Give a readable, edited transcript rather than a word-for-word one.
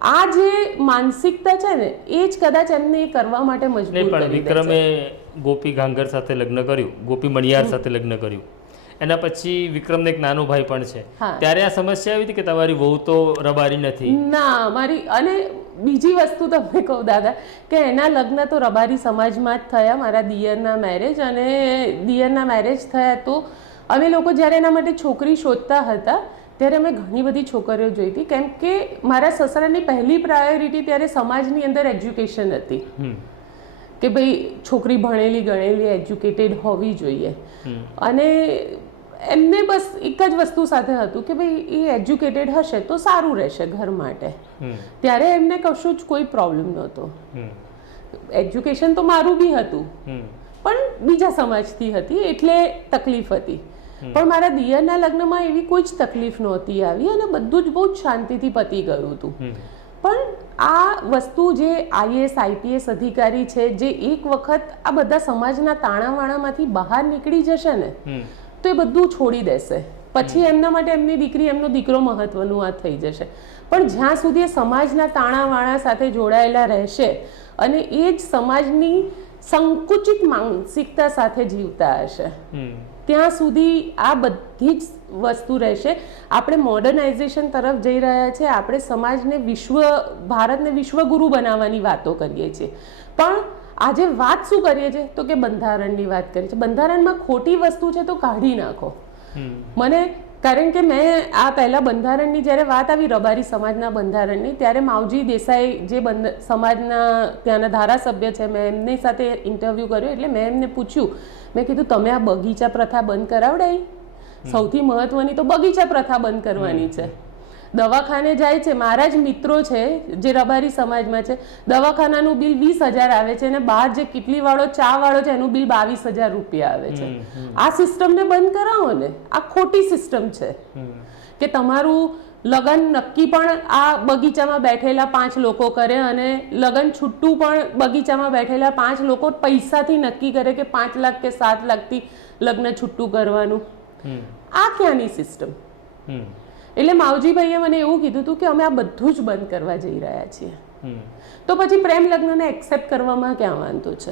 આ જે માનસિકતા છે ને એ જ કદાચ એમને એ કરવા માટે મજબૂર પણ કરી દે છે. વિક્રમે ગોપી ગાંગર સાથે લગ્ન કર્યું, ગોપી મણિયાર સાથે લગ્ન કર્યું, એના પછી વિક્રમને એક નાનો ભાઈ પણ છે. હા. ત્યારે આ સમસ્યા આવી હતી કે તમારી વહુ તો રબારી નથી? ના, મારી અને બીજી વસ્તુ તમને કહું દાદા કે એના લગ્ન તો રબારી સમાજમાં જ થયા, મારા દિયરના મેરેજ. અને દિયરના મેરેજ થયા તો અમે લોકો જ્યારે એના માટે છોકરી શોધતા હતા ત્યારે અમે ઘણી બધી છોકરીઓ જોઈ હતી, કેમ કે મારા સસરાની પહેલી પ્રાયોરિટી ત્યારે સમાજની અંદર એજ્યુકેશન હતી કે ભાઈ છોકરી ભણેલી ગણેલી એજ્યુકેટેડ હોવી જોઈએ. અને એમને બસ એક જ વસ્તુ સાથે હતું કે ભાઈ એ એજ્યુકેટેડ હશે તો સારું રહેશે ઘર માટે. ત્યારે એમને કશું જ કોઈ પ્રોબ્લેમ નહોતો. એજ્યુકેશન તો મારું બી હતું પણ બીજા સમાજથી હતી એટલે તકલીફ હતી. પણ મારા દિયરના લગ્નમાં એવી કોઈ જ તકલીફ નહોતી આવી અને બધું જ બહુ જ શાંતિથી પતી ગયું હતું. પણ આ વસ્તુ જે આઈએએસ આઈપીએસ અધિકારી છે જે એક વખત આ બધા સમાજના તાણાવાણામાંથી બહાર નીકળી જશે ને તો એ બધું છોડી દેશે. પછી એમના માટે એમની દીકરી એમનો દીકરો મહત્વનું આ થઈ જશે. પણ જ્યાં સુધી એ સમાજના તાણાવાણા સાથે જોડાયેલા રહેશે અને એ જ સમાજની સંકુચિત માનસિકતા સાથે જીવતા હશે ત્યાં સુધી આ બધી જ વસ્તુ રહેશે. આપણે મોડર્નાઇઝેશન તરફ જઈ રહ્યા છે, આપણે સમાજને ભારતને વિશ્વગુરુ બનાવવાની વાતો કરીએ છીએ, પણ આજે વાત શું કરીએ છીએ તો કે બંધારણની વાત કરીએ છીએ. બંધારણમાં ખોટી વસ્તુ છે તો કાઢી નાખો. મને કારણ કે મેં આ પહેલા બંધારણની જ્યારે વાત આવી રબારી સમાજના બંધારણની ત્યારે માવજી દેસાઈ જે સમાજના ત્યાંના ધારાસભ્ય છે મેં એમની સાથે ઇન્ટરવ્યૂ કર્યો એટલે મેં એમને પૂછ્યું, મેં કીધું તમે આ બગીચા પ્રથા બંધ કરાવડાવી? સૌથી મહત્વની તો બગીચા પ્રથા બંધ કરવાની છે. દવાખાને જાય છે, મારા જ મિત્રો છે જે રબારી સમાજમાં છે, દવાખાનાનું બિલ 20,000 આવે છે અને બહાર જે કેટલી વાળો ચા વાળો છે એનું બિલ 22,000 રૂપિયા આવે છે. આ સિસ્ટમને બંધ કરાવો ને. આ ખોટી સિસ્ટમ છે કે તમારું લગ્ન નક્કી પણ આ બગીચામાં બેઠેલા 5 લોકો કરે અને લગ્ન છૂટું પણ બગીચામાં બેઠેલા 5 લોકો પૈસાથી નક્કી કરે કે 5 લાખ કે 7 લાખથી લગ્ન છૂટું કરવાનું. આ ક્યાંની સિસ્ટમ? એટલે માવજીભાઈએ મને એવું કીધું હતું કે અમે આ બધું જ બંધ કરવા જઈ રહ્યા છીએ. તો પછી પ્રેમ લગ્નને એક્સેપ્ટ કરવામાં ક્યાં વાંધો છે?